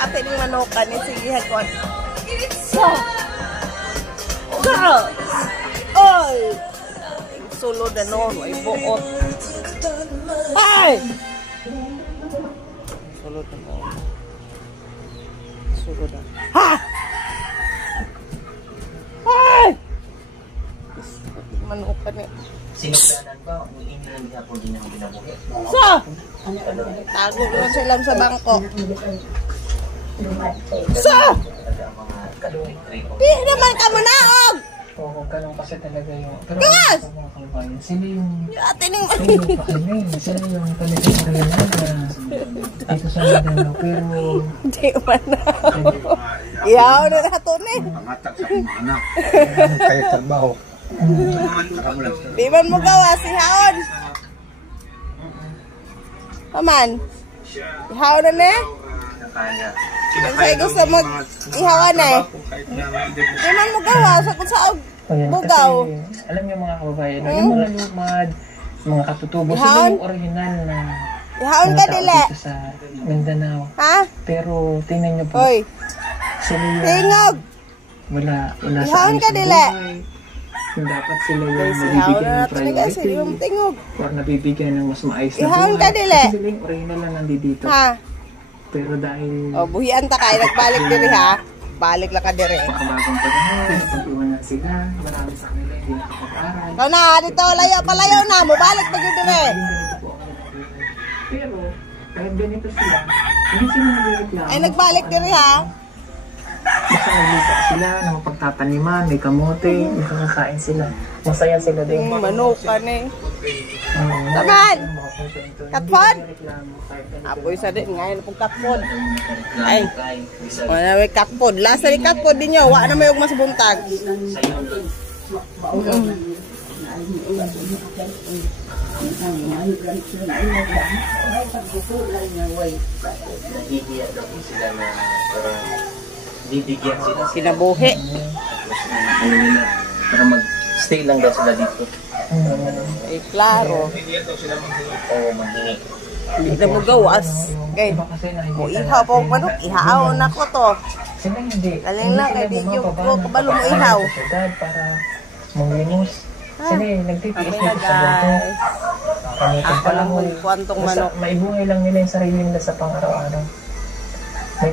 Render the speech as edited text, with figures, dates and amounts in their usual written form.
ate ng manokan ni sige hakon. So. Girl. Oy. Sulod na no, ay buot. Ay. Sulod na no. Sulod na. Ha. Ay. Manokan ni. Sinuplanan ba? Hindi lang hapon din ang binabuhi. So. Tago naman sila sa bangko. So. Di naman ka manaog. Oo, ganun kasi talaga yung... Pero Yes! mga kabayan, sila yung... Ate ning Sila yung talagang original na dito sa Mindanao. Pero... Di manaog. Iyaw na nato ni. Pangatak sa mga anak. Kaya trabaho. Di man mo gawa si Haon. Paman. Ihaw na ne? Ang sa'yo gusto mo ihawan eh. Di man mo gawa sa kung saan bugaw. Kasi, alam niyo mga kababayan, yung mga lumad, mga katutubo, sila yung original na Ihaon ka dili. dito sa Mindanao. Ha? Pero tingnan niyo po, Hoy. sila yung... Tingog. Wala sa Ihaon ayos ka na dili. buhay. Dapat sila yung Ihaw nabibigyan na ng nato ni kasi priority. yung tingog. Or nabibigyan ng mas maayos na Ihaon buhay. ka dili. Kasi sila yung original lang nandito. Ha? Pero dahil O buhian ta kay nagbalik diri ha. Balik lang ka diri. makabagong panahon, pag-iwan na sila, marami sa kanila hindi nakapag-aral. Ikaw na dito palayaw na mo balik pa gyud diri. Pero, kahit ganito sila, hindi sila nagreklamo. Ay nagbalik diri ha. Basta naglita sila, na mapagtataniman, may kamote, may kakakain sila. Masaya sila din. Manukan eh. Taman! Katpon? Apoy sa din ngayon pong katpon. Ay. Wala may katpon. Last ni katpon din nyo. Wala na may ugma sa buntag. Nahihiya daw po sila na parang bibigyan sila. Kinabuhi. Ano nila, para mag-stay lang daw sila dito. Eh, klaro. Oo, maghingi. Hindi na mo gawas. Okay. Mo ihaw po ang manok. Ihaw na ko to. Sila hindi. Galing lang. Kaya di yung kabalo mo ihaw. Para manglinos. Sila nagtitiis Kami na dito sa bundok. guys. Kamitin Ako pa lang lang. mo kwantong manok. Maibungay lang nila yung sarili nila sa pang-araw-araw. May